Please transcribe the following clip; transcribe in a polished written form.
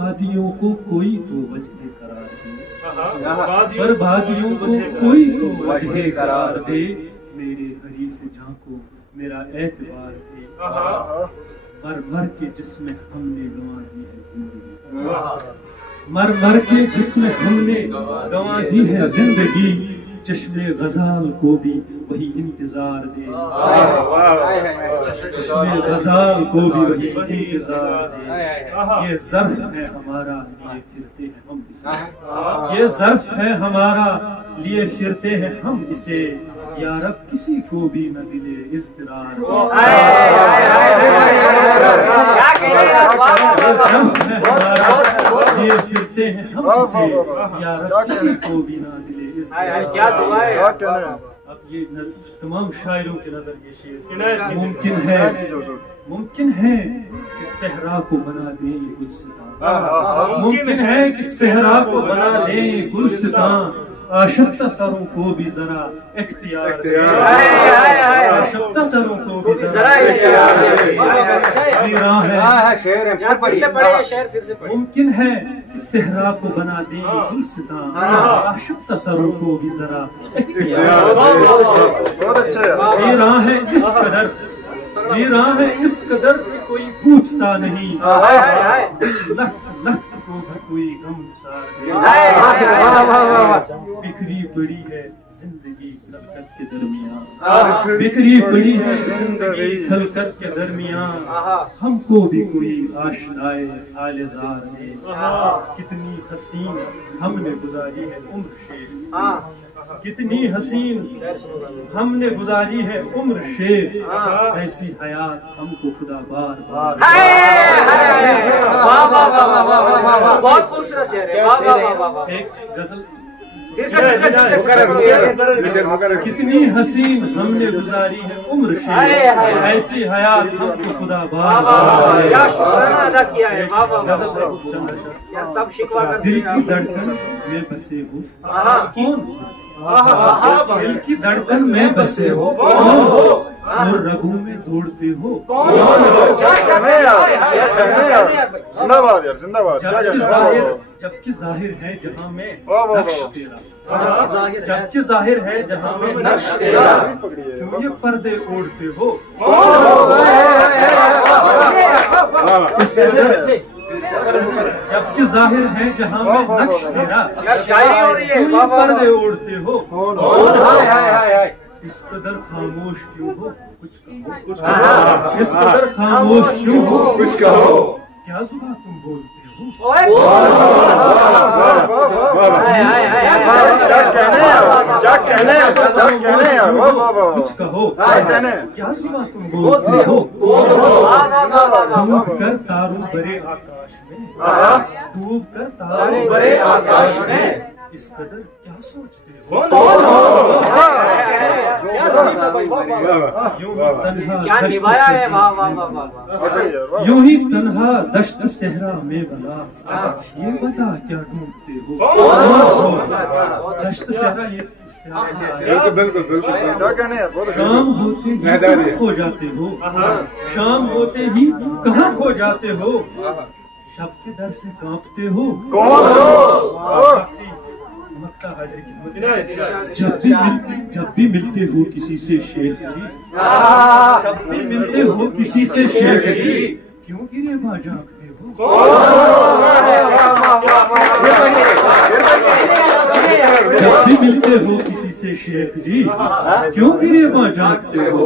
बर्बादियों को कोई तो वजह करार दे, बर्बादियों को कोई तो वजह करार दे, मेरे हरीफ झांको मेरा एतबार दे, मर मर के जिसमें हमने गंवा दी है जिंदगी, मर मर के जिसमें हमने गंवा दी है जिंदगी, चश्मे गजाल को भी वही इंतजार दे, चश्मे गजाल को भी वही इंतजार दे, ये ज़र्फ है हमारा लिए फिरते हैं हम इसे, ये ज़र्फ है हमारा लिए फिरते हैं हम इसे, या रब किसी को भी न दिले इज़्तिरार, ये ज़र्फ है हमारा लिए फिरते हैं हम इसे, या रब किसी को भी न दिले इज़्तिरार। क्या दुआ है? अब ये तमाम शायरों के नजर ये शेर मुमकिन है कि सहरा को बना दे ये गुलसितां, मुमकिन है कि सहरा को बना दे ये गुलसितां, आशफ्ता सरों को भी जरा इख्तियार दे, आशफ्ता सरों को भी जरा इख्तियार दे, मुमकिन है कि सहरा को बना दे ये गुलसितां, आशफ्ता सरों को भी जरा इख्तियार दे, ये राह है इस कदर, ये राह है इस कदर कि कोई पूछता नहीं, लख्त को भी कोई गम गुसार दे, बिखरी पड़ी है जिंदगी खलकत के दरमियान, बिखरी पड़ी है जिंदगी खलकत के दरमियान, हमको भी कोई आशनाए आलेज़ार दे, कितनी हसीन हमने गुजारी है उम्र शेर, कितनी हसीन हमने गुजारी है उम्र शेर, ऐसी हयात हमको खुदा बार बार, बहुत खूबसूरत शेर है। एक गजल, कितनी हसीन हमने गुजारी है उम्र शेर, ऐसी हयात हमको खुदा बार बार, क्या शुक्राना अदा किया है। सब शिकवा कर दिल की धड़कन में बसे हो कौन, दिल की धड़कन में बसे हो कौन हो, और रगों में दौड़ते हो कौन हो, क्या कहने यार, जिंदाबाद यार जिंदाबाद, जबकि जाहिर है जहां में नक्श तेरा, जबकि जाहिर है जहां में नक्श तेरा, क्यों ये पर्दे ओढ़ते हो कौन हो, जबकि जाहिर है जहां में नक्श तेरा, क्यों ये पर्दे ओढ़ते हो कौन हो, इस कदर खामोश क्यों हो कुछ कहो, इस कदर खामोश क्यों हो कुछ कहो, क्या जुबान तुम बोलते हो, क्या कहने कुछ कहो, क्या जुबान तुम बोलते हो, डूब कर तारों भरे आकाश में, डूब कर तारों भरे आकाश में, इस कदर क्या सोचते हो, क्या निभाया है, यूं ही तन्हा दश्त सहरा में बला, ये बता क्या ढूंढते हो, दश्त सहरा ये बिल्कुल बिल्कुल, क्या कहने यार, शाम होते ही कहाँ खो जाते हो, शाम होते ही कहाँ खो जाते हो, शब के डर से कांपते हो कौन हो, जब भी मिलते हो किसी से शेख जी, जब भी मिलते हो किसी से शेख जी, क्यों गिरे माँ जागते हो, जब भी मिलते हो किसी से शेख जी, क्यों गिरे माँ जागते हो।